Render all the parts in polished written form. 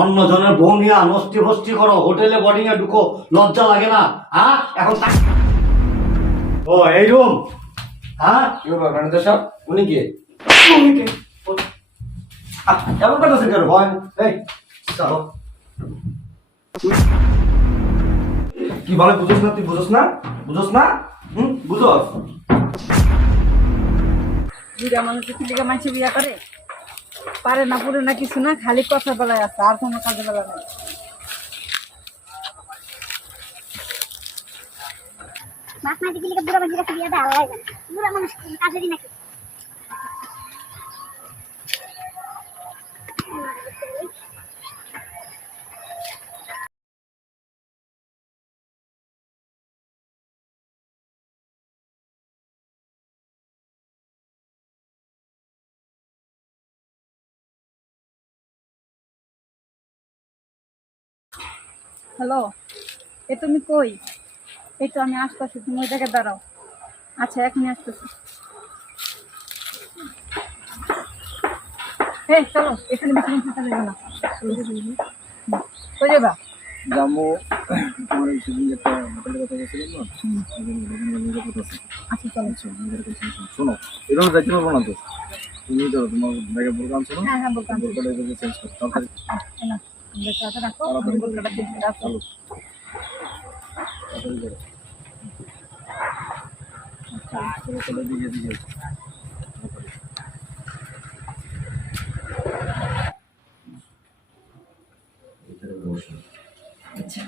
অন্যজনের বউ নিয়ে নষ্টি ফষ্টি করো, হোটেলে বোর্ডিং এ ঢুকো, লজ্জা লাগে না? হ্যাঁ এখন ও এই রুম। হ্যাঁ কি ব্যাপার ম্যানেজার সাহেব, উনি কে? কেমন করতেছেন কেন ভয়? এই চলো। কি বলে বুঝোস না? তুই বুঝোস না? বুঝোস না? বুঝোস? বুড়া মানুষের ছেলেকে মানুষে বিয়া করে পারে না, পুরে না, কিছু না, খালি কথা বলায় আছে, আর কোনো কাজে বেলা নেই। মাছ মাঝে গেলে বুড়া মানুষের কাছে বিয়ে দেওয়া হয় না। বুড়া মানুষ কাজেরই নাকি। হ্যালো, এ তুমি কই? এই তো আমি আসতেছি, তুমি ওই জায়গায় দাঁড়াও। আচ্ছা, এখনই আসতেছি। হ্যাঁ চলো, এখানে বেশি থাকা যাবে না। কই যাবা? জামু তোমার এই সেদিন একটা হোটেলের কথা বলছিলাম না, আচ্ছা চলো। শোনো, এরকম যাইতে পারবো না তো। তুমি ধরো তোমার ব্যাগে বোরকা আনছো না, হ্যাঁ হ্যাঁ, বলতাম। বোরকাটা এভাবে চেঞ্জ করো তাড়াতাড়ি। আমরা সাথে রাখো, তাড়াতাড়ি করো। বোরকাটা কিনে রাখো। চলো, তাড়াতাড়ি করো। চলো চলো, দিকে দিকে আচ্ছা,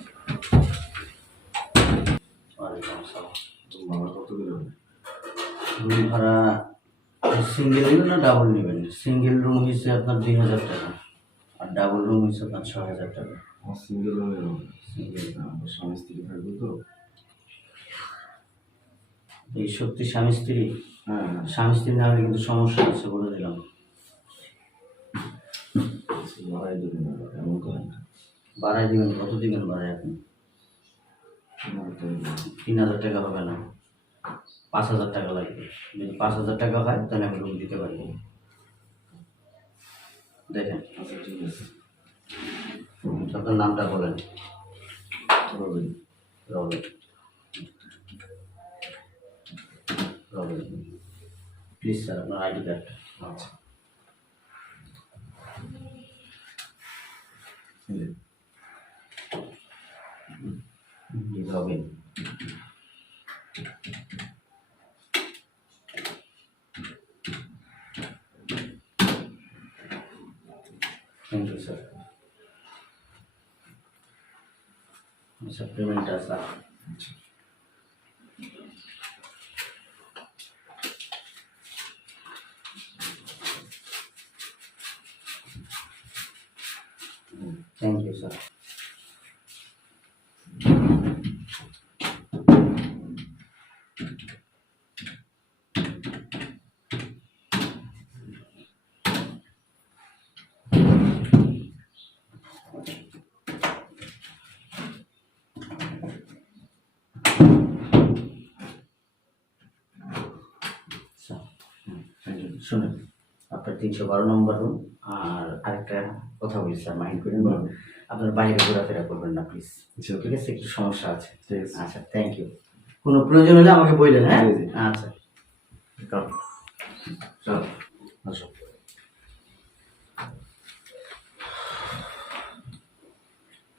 রুম ভাড়া সিঙ্গেল নেবেন না ডাবল নেবেন? সিঙ্গেল রুম হয়েছে আপনার 2,000 টাকা, আর ডাবল রুম হয়েছে আপনার 6,000 টাকা। আমার সিঙ্গেল রুমে সিঙ্গেল। আমার স্বামী স্ত্রী থাকবে তো। এই সত্যি স্বামী স্ত্রী? হ্যাঁ স্বামী স্ত্রী না হলে কিন্তু সমস্যা আছে, বলে দিলাম। বাড়াই দেবেন না, এমন করেন না। বাড়াই দিবেন? কত দিবেন বাড়াই আপনি? 3,000 টাকা হবে না, 5,000 টাকা লাগবে। যদি 5,000 টাকা হয় তাহলে আমি রুম দিতে পারি। দেখেন। আচ্ছা ঠিক আছে। আপনার নামটা বলেন। রবি। রবেন। রবেন, প্লিজ স্যার আপনার আইডি কার্ডটা। আচ্ছা রবেন। Thank you sir. আচ্ছা, পেমেন্টটা স্যার। Thank you sir. শুনুন, আপনার 312 নম্বর রুম। আর আরেকটা কথা বলি স্যার, মাইন্ড করেন না, আপনার বাইরে ঘোরাফেরা করবেন না প্লিজ। ঠিক আছে, একটু সমস্যা আছে। ঠিক আছে। আচ্ছা, থ্যাংক ইউ। কোনো প্রয়োজন হলে আমাকে বললেন। হ্যাঁ জি, জি। আচ্ছা, চলো চলো আসো।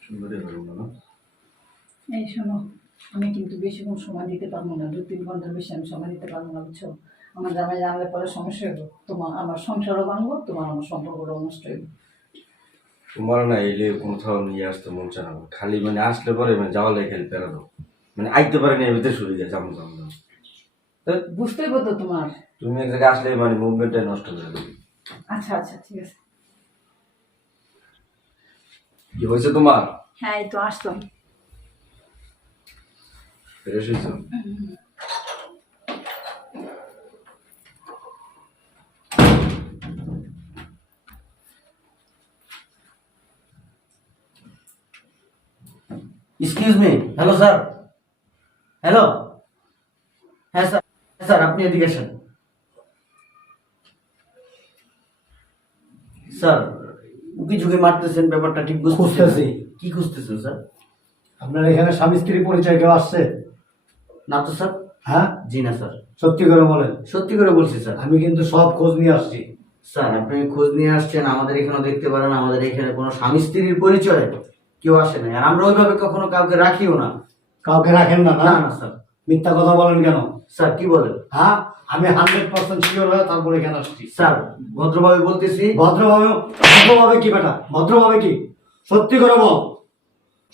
সুন্দরই হলো না? এই শোনো, আমি কিন্তু বেশিক্ষণ সময় দিতে পারবো না, 2-3 ঘন্টার বেশি আমি সময় দিতে পারবো না, বুঝছো? আমার জামাই জানলে পরে সমস্যা হইব, তোমার আমার সংসারও ভাঙবো, তোমার আমার সম্পর্কটাও নষ্ট হইব। তোমার না এলে কোথাও নিয়ে আসতে মন চায় না, খালি মানে আসলে পরে মানে যাওয়া লাগে খালি পেরা দাও, মানে আইতে পারে না, এমনিতে শুরু যায় জাম জাম জাম। বুঝতেই পারতো তোমার। তুমি এক জায়গায় আসলে মানে মুভমেন্টটাই নষ্ট হয়ে যাবে। আচ্ছা আচ্ছা, ঠিক আছে। কি হয়েছে তোমার? হ্যাঁ, এই তো আসলাম। ফ্রেশ হয়েছো? Excuse me. Hello sir. Hello. হ্যাঁ স্যার, স্যার আপনি এদিকে আসেন। স্যার উকি ঝুঁকি মারতেছেন, ব্যাপারটা ঠিক বুঝতেছি খুঁজতেছি। কি খুঁজতেছেন স্যার? আপনার এখানে স্বামী স্ত্রী পরিচয় কেউ আসছে? না তো স্যার। হ্যাঁ, জি না স্যার। সত্যি করে বলেন। সত্যি করে বলছি স্যার। আমি কিন্তু সব খোঁজ নিয়ে আসছি। স্যার আপনি খোঁজ নিয়ে আসছেন, আমাদের এখানে দেখতে পারেন, আমাদের এখানে কোনো স্বামী স্ত্রীর পরিচয় কেউ আসে না, আর আমরা ওইভাবে কখনো কাউকে রাখিও না। কাউকে রাখেন না? না না না স্যার। মিথ্যা কথা বলেন কেন? স্যার কি বলেন? হ্যাঁ, আমি 100% শিওর হয়ে তারপরে এখানে আসছি। স্যার ভদ্রভাবে বলতেছি। ভদ্রভাবে? ভদ্রভাবে কি বেটা, ভদ্রভাবে কি? সত্যি করে বল,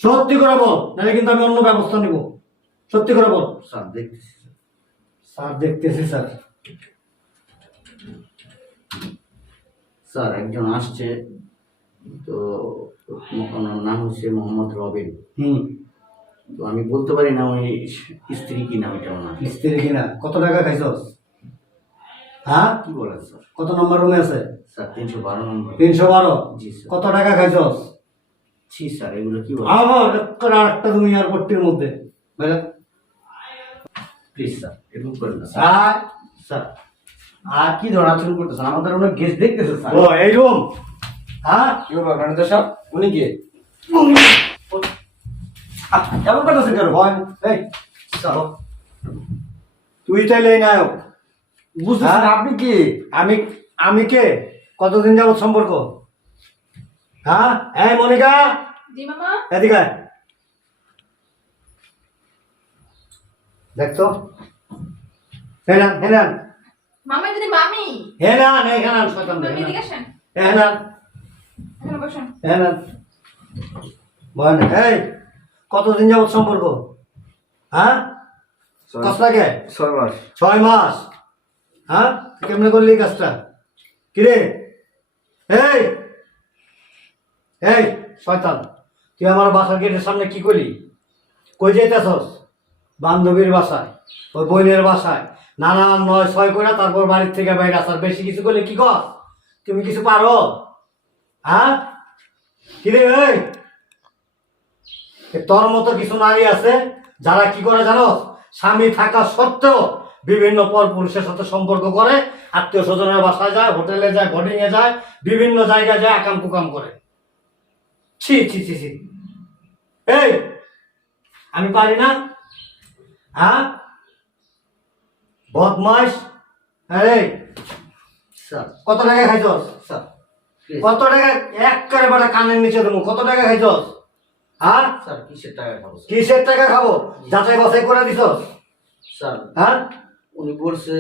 সত্যি করে বল, নাহলে কিন্তু আমি অন্য ব্যবস্থা নিব। সত্যি করে বল। স্যার দেখতেছি। স্যার দেখতেছি স্যার। স্যার একজন আসছে, তো ওনার নাম হচ্ছে মোহাম্মদ রবিন। তো আমি বলতে পারি না ওই স্ত্রী কি নাম, এটা ওনার। স্ত্রী কিনা? কত টাকা খাইছস? হ্যাঁ, কি বলেন স্যার? কত নম্বর রুমে আছে? স্যার 312 নম্বর। 312? জি স্যার। কত টাকা খাইছস? ছি স্যার, এগুলো কি বলেন? আবার আরেকটা তুমি এয়ারপোর্টের মধ্যে বুঝলে? প্লিজ স্যার এরকম করেন না স্যার। আর স্যার আর কি ধরনের আচরণ করতেছেন? আমাদের অনেক গেস্ট দেখতেছে স্যার। ও এই রুম? হ্যাঁ, কি ব্যাপার ম্যানেজার সাহেব, উনি কে? এমন করতেছেন কেন? ভয় এই স্যার তুই চাইলে এই নায়ক? বুঝতেছেন হ্যাঁ? আপনি কি? আমি আমি কে? কতদিন যাবত সম্পর্ক? হ্যাঁ, এই মনিকা, জি মামা। এদিকে আয়। দেখছো? হেনান হেনান মামা যদি মামি। হেনান হেনান শয়তান মামি এদিকে আসেন। হেনান এখানে বসেন। হেনান বল। এই কতদিন যাবত সম্পর্ক? হ্যাঁ, কত লাগে? 6 মাস। 6 মাস? হ্যাঁ, কেমনে করলি এই কাজটা? কিরে এই এই শয়তান, তুই আমার বাসার গেটের সামনে কি করলি? কই যাইতেছস? বান্ধবীর বাসায়, ওই বোনের বাসায় নানান 9-6 করে তারপর বাড়ির থেকে বাইরে আসার বেশি কিছু করলে কি কর? তুমি কিছু পারো? হ্যাঁ, কিরে এই তোর মতো কিছু নারী আছে যারা কি করে জানো? স্বামী থাকা সত্ত্বেও বিভিন্ন পর পুরুষের সাথে সম্পর্ক করে, আত্মীয় স্বজনের বাসায় যায়, হোটেলে যায়, বোর্ডিং এ যায়, বিভিন্ন জায়গায় যায়, আকাম কুকাম করে। ছি ছি ছি ছি। এই আমি পারি না? হ্যাঁ, বদমাইশ। এই স্যার কত টাকা খাইছস? Sir please। কত টাকা? এক করে বেটা কানের নিচে দেবো। কত টাকা খাইছস? হ্যাঁ, স্যার কিসের টাকা খাবো স্যার? কিসের টাকা খাবো? যাচাই বাছাই করে দিছস? স্যার হ্যাঁ, উনি বলছে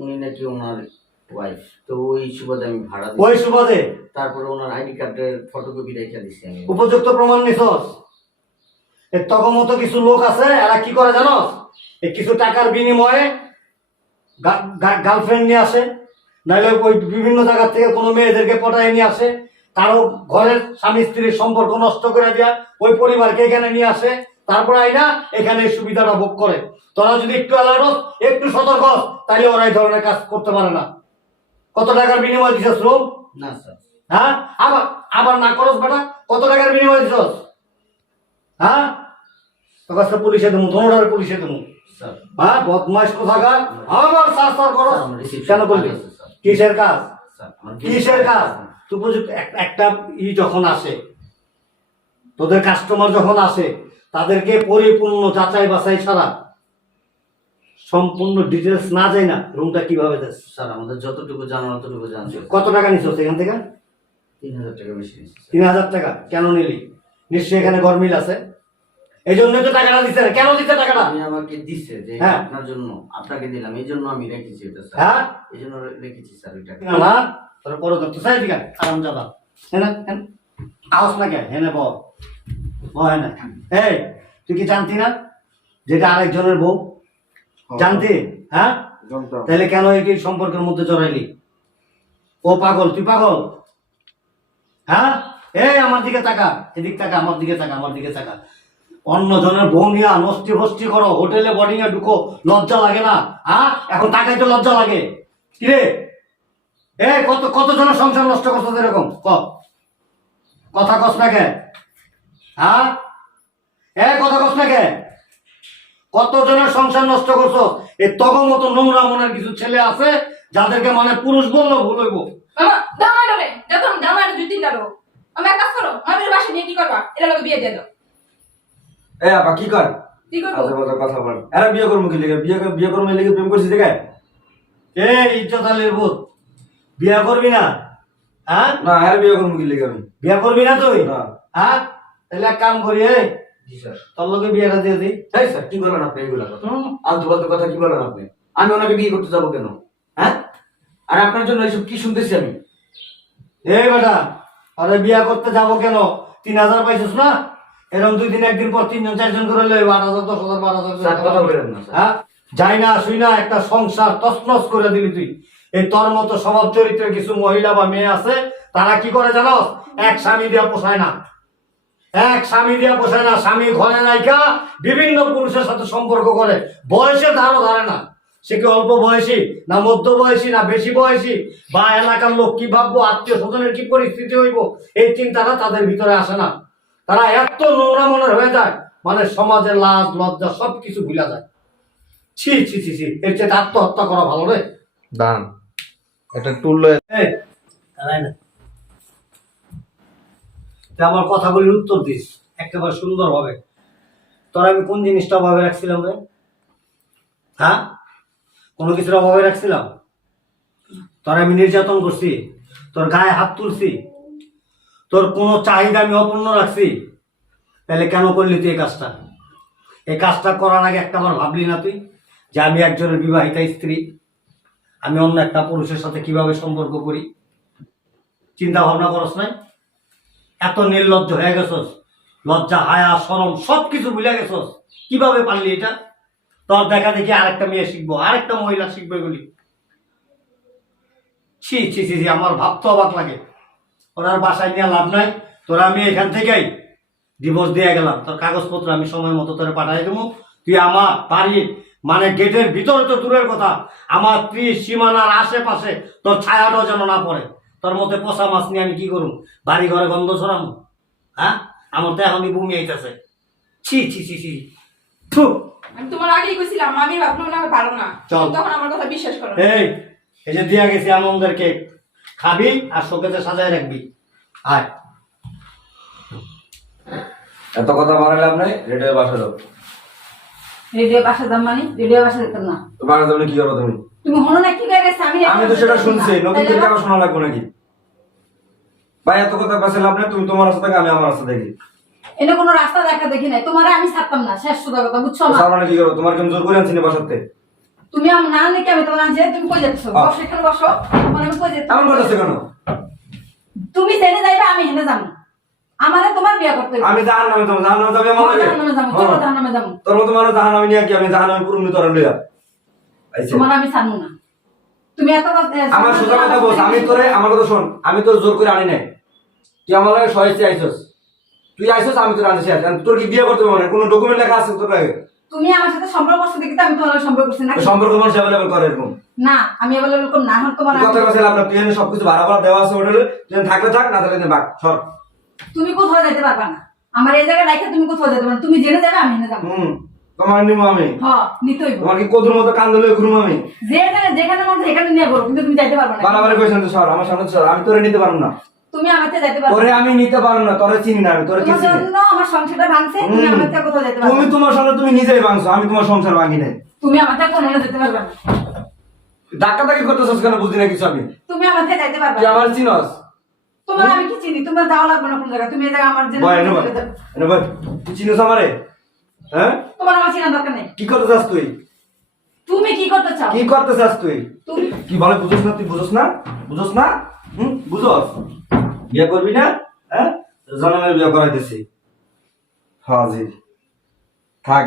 উনি নাকি ওনার ওয়াইফ, তো ওই সুবাদে আমি ভাড়া ওই দিই। সুবাদে তারপরে ওনার আইডি কার্ডের ফটোকপি রেখে দিছি আমি। উপযুক্ত প্রমাণ নিছস? এর তখন মতো কিছু লোক আছে, এরা কি করে জানোস? এই কিছু টাকার বিনিময়ে গার্লফ্রেন্ড নিয়ে আসে, নাহলে ওই বিভিন্ন জায়গা থেকে কোনো মেয়েদেরকে পটায় নিয়ে আসে, কারো ঘরের স্বামী স্ত্রীর সম্পর্ক নষ্ট করে দেয়া, ওই পরিবারকে এখানে নিয়ে আসে, তারপরে আইনা এখানে এই সুবিধাটা ভোগ করে। তোরা যদি একটু অ্যালার্ট হস, একটু সতর্ক হস, তাহলে ওরা এই ধরনের কাজ করতে পারে না। কত টাকার বিনিময় দিছস রুম? না স্যার। হ্যাঁ, আবার আবার না করস বেটা। কত টাকার বিনিময় দিছস? হ্যাঁ, তোর কাছে পুলিশে দেবো, তোমার পুলিশে দেবো। স্যার হ্যাঁ, বদমাইশ কোথাকার। আবার সার করো। স্যার, আমার reception কেন করলি? কাজ আছে, স্যার। কিসের কাজ? স্যার আমার কিসের কাজ? তুই উপযুক্ত একটা যখন আসে, তোদের কাস্টমার যখন আসে, তাদেরকে পরিপূর্ণ যাচাই বাছাই ছাড়া, সম্পূর্ণ ডিটেলস না যায় না রুমটা কিভাবে দেশ? স্যার আমাদের যতটুকু জানার ততটুকু জানছি। কত টাকা নিছ সেখান থেকে? 3000 টাকা বেশি নিচ্ছি। 3000 টাকা কেন নিলি? নিশ্চয়ই এখানে গরমিল আছে, এই জন্য তো টাকাটা দিচ্ছে না। কেন দিচ্ছে টাকাটা? আপনি আমাকে দিচ্ছে যে হ্যাঁ। আপনার জন্য, আপনাকে দিলাম, এই জন্য আমি রেখেছি এটা স্যার। হ্যাঁ, এই জন্য রেখেছি স্যার ওই টাকা। না তোর বড় তো সাই দিকা আরাম জাদা। হ্যাঁ আওস না কে? হ্যাঁ বল হ্যাঁ না। এই তুই কি জানতি না যেটা আরেকজনের বউ? জানতি? হ্যাঁ, জানতাম। তাহলে কেন এই সম্পর্কের মধ্যে জড়াইলি? ও পাগল, তুই পাগল? হ্যাঁ, এই আমার দিকে তাকা, এদিক তাকা, আমার দিকে তাকা, আমার দিকে তাকা। অন্য জনের বউ নিয়া নষ্টি ফষ্টি করো, হোটেলে বোর্ডিং এ ঢুকো, লজ্জা লাগে না? হ্যাঁ, এখন তাকাইতে লজ্জা লাগে? কিরে এই কত জনের সংসার নষ্ট করছো এরকম? কথা কস না কে? হ্যাঁ, কথা কস না কে? কত জনের সংসার নষ্ট করছো? এই তখন মতো নোংরা মনের কিছু ছেলে আছে যাদেরকে মানে পুরুষ বললেও ভুল হইব। মামা দাও না রে, দাও দাও না 2-3 দাও। আমি এক কাজ করো, আমাদের বাসা নিয়ে কি করবা? এরা লোক বিয়ে দিয়ে দাও। এ আপা কি কর কি করবো? আজে বাজে কথা বল এরা বিয়ে করবো কি লেগে বিয়ে করবো এই লেগে প্রেম করছিস দেখে এ ইজ্জতালের ভূত, বিয়া করবি না? হ্যাঁ, না এরা বিয়ে করবো কি লেগে আমি বিয়া করবি না তুই? না হ্যাঁ, তাহলে এক কাম করি, জি স্যার। তোর লোকে বিয়েটা দিয়ে দিই। এই স্যার কি বলেন আপনি এগুলা কথা? আলতু ফালতু কথা কি বলেন আপনি? আমি ওনাকে বিয়ে করতে যাবো কেন? হ্যাঁ, আর আপনার জন্য এইসব কি শুনতেছি আমি? এই বেটা, আরে বিয়া করতে যাবো কেন? 3,000 পাইছিস না? এরকম 2 দিন 1 দিন পর 3 জন 4 জন করে লই 8,000 10,000 স্যার কথা 12,000। বলেন না স্যার। হ্যাঁ, যাই না শুই না একটা সংসার তছনছ করে দিলি তুই। এই তোর মতো স্বভাব চরিত্রের কিছু মহিলা বা মেয়ে আছে, তারা কি করে জানো? এক স্বামী দিয়া পোষায় না, এক স্বামী দিয়া পোষায় না। স্বামী ঘরে রাইখা বিভিন্ন পুরুষের সাথে সম্পর্ক করে, বয়সে ধারও ধরে না। সে কি অল্প বয়সী না মধ্য বয়সী না বেশি বয়সী, বা এলাকার লোক কি ভাববো, আত্মীয় স্বজনের কি পরিস্থিতি হইব, এই চিন্তাটা তাদের ভিতরে আসে না। তারা এত নোংরা মনের হয়ে যায়, মানে সমাজের লাজ লজ্জা সবকিছু ভুলা যায়। ছি ছি ছি ছি, এর চেয়ে আত্মহত্যা করা ভালো রে। দান একটা টুল লয়ে এই, দাঁড়ায় না। তুই আমার কথাগুলির উত্তর দিস একেবারে সুন্দর ভাবে। তোর আমি কোন জিনিসটা অভাবে রাখছিলাম রে? হ্যাঁ, কোনো কিছুর অভাবে রাখছিলাম? তোর আমি নির্যাতন করছি, তোর গায়ে হাত তুলছি, তোর কোনো চাহিদা আমি অপূর্ণ রাখছি? তাহলে কেন করলি তুই এই কাজটা? এই কাজটা করার আগে একটাবার ভাবলি না তুই যে আমি একজনের বিবাহিতা স্ত্রী, আমি অন্য একটা পুরুষের সাথে কিভাবে সম্পর্ক করি? চিন্তা ভাবনা করস নাই? এত নির্লজ্জ হয়ে গেছস, লজ্জা হায়া শরম সবকিছু ভুলে গেছস। কিভাবে পারলি এটা? তোর দেখা দেখি আরেকটা মেয়ে শিখবো, আরেকটা মহিলা শিখবে এগুলি। ছি ছি ছি ছি, আমার ভাবতে অবাক লাগে। ওনার বাসায় নিয়ে লাভ নাই, তোরা আমি এখান থেকেই ডিভোর্স দিয়ে গেলাম। তোর কাগজপত্র আমি সময় মতো তোরে পাঠাই দেবো। তুই আমার বাড়ির মানে গেটের ভিতরে তো দূরের কথা, আমার সীমানার আশেপাশে তোর ছায়াটাও যেন না পড়ে। তোর মধ্যে পচা মাছ নিয়ে আমি কি করুম? বাড়ি ঘরে গন্ধ ছড়ামো? হ্যাঁ, আমার তো এখনই বমি আইতাছে। ছি ছি ছি ছি, থু। আমি তোমার আগেই কইছিলাম, আমি ভাবলাম না পারো না, চল। তখন আমার কথা বিশ্বাস করো। এই যে দিয়া গেছি আনন্দের কেক, খাবি আর শোকেতে সাজায় রাখবি। আয়। এত কথা বানালাম নাই রেডিও বাসা দাও রেডিও বাসা দাম মানে রেডিও বাসা দিতাম না। তো বাসা দাও কি করবো তুমি তুমি হলো না কি হয়ে গেছে? আমি তো সেটা শুনছি নতুন করে কেন শোনা লাগবে নাকি ভাই এত কথা পাশে লাভ নেই তুমি তোমার রাস্তা থেকে আমি আমার রাস্তা দেখি এনে কোনো রাস্তা দেখা দেখি নাই, তোমারে আমি ছাড়তাম না, শেষ সুদা কথা বুঝছো না? সামনে কি করবো তোমার কেমন জোর করে আনছি না বাসাতে তুমি আমার না নাকি আমি তোমার আনছি, তুমি কই যাচ্ছ? বসো এখানে বসো, তোমার আমি কই যাচ্ছি? এমন করতেছে কেন তুমি জেনে যাইবে আমি হেনে যাবো, আমারে তোমার বিয়ে করতে হবে। আমি জাহান নামে যাবো জাহান নামে যাবে আমার লাগে জাহান্নামে যাবো, চলো জাহান্নামে যাবো। তোর মতো মানুষ জাহান নামে নিয়ে কি আমি জাহান নামে পুরো তোর লইয়া তোমার আমি ছাড়বো না। তুমি এত আমার সোজা কথা বল আমি তোরে আমার কথা শোন আমি তোর জোর করে আনি নাই তুই আমার লাগে সহায়তা আইছস তুই আইছস আমি তোর আনছি তোর কি বিয়ে করতে হবে না কোনো ডকুমেন্ট লেখা আছে তোর লাগে তুমি আমার সাথে সম্পর্ক করছো দেখি তো আমি তোমার সাথে সম্পর্ক করছি না। সম্পর্ক মানুষ অ্যাভেলেবল করে এরকম না আমি বলে এরকম না হন তোমার কথা কথা লাভ না তুই এনে সবকিছু ভাড়া ভাড়া দেওয়া আছে হোটেলে তুই থাকলে থাক না থাকলে বাক সর তুমি কোথাও যেতে পারবা না, আমার এই জায়গায় রাখা তুমি কোথাও যেতে পারবে না, তুমি জেনে যাবে আমি হেনে যাবো। তোমার নিমো আমি হ্যাঁ নিতেই হবে। তোমার কি কদুর মতো কান ধরে ঘুরুম আমি যেখানে যেখানে মন সেখানে নিয়ে করো, কিন্তু তুমি যাইতে পারবে না। বারবার কইছেন তো সর আমার সামনে সর আমি তোরে নিতে পারবো না তুমি আমাকে যেতে পারবে তোরে না। আমি নিতে পারবো না তোরে চিনি না আমি তোরে তোমার চিনি জন্য আমার সংসারটা ভাঙছে, তুমি আমাকে কোথাও যেতে পারবে তুমি না। তোমার সামনে তুমি নিজেই ভাঙছো আমি তোমার সংসার ভাঙি নাই তুমি আমাকে কোনো যেতে পারবে না। ধাক্কা ধাক্কি করতেছস কেন বুঝি না কিছু আমি তুমি আমাকে যাইতে পারবে তুই না। আমার চিনস তোমার আমি কি চিনি? তোমার যাওয়া লাগবে না কোন জায়গায়, তুমি এই জায়গায় আমার জন্য বয় এনে বয় এনে বয় তুই চিনস আমারে হ্যাঁ তোমার আমার চিনা দরকার নেই। কি করতে চাস তুই তুমি কি করতে চাও? কি করতে চাস তুই তুমি কি বলে বুঝছ না তুই বুঝছ না বুঝছ না বুঝস বিয়ে করবি না হ্যাঁ জনমের বিয়ে করাইতেছি হাজির থাক